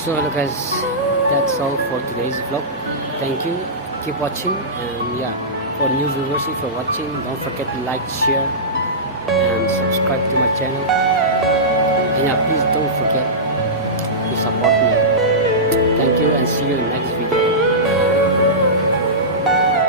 So hello guys, that's all for today's vlog. Thank you, keep watching, and yeah, for new viewers, if you're watching, don't forget to like, share and subscribe to my channel, and yeah, please don't forget to support me. Thank you and see you in the next video.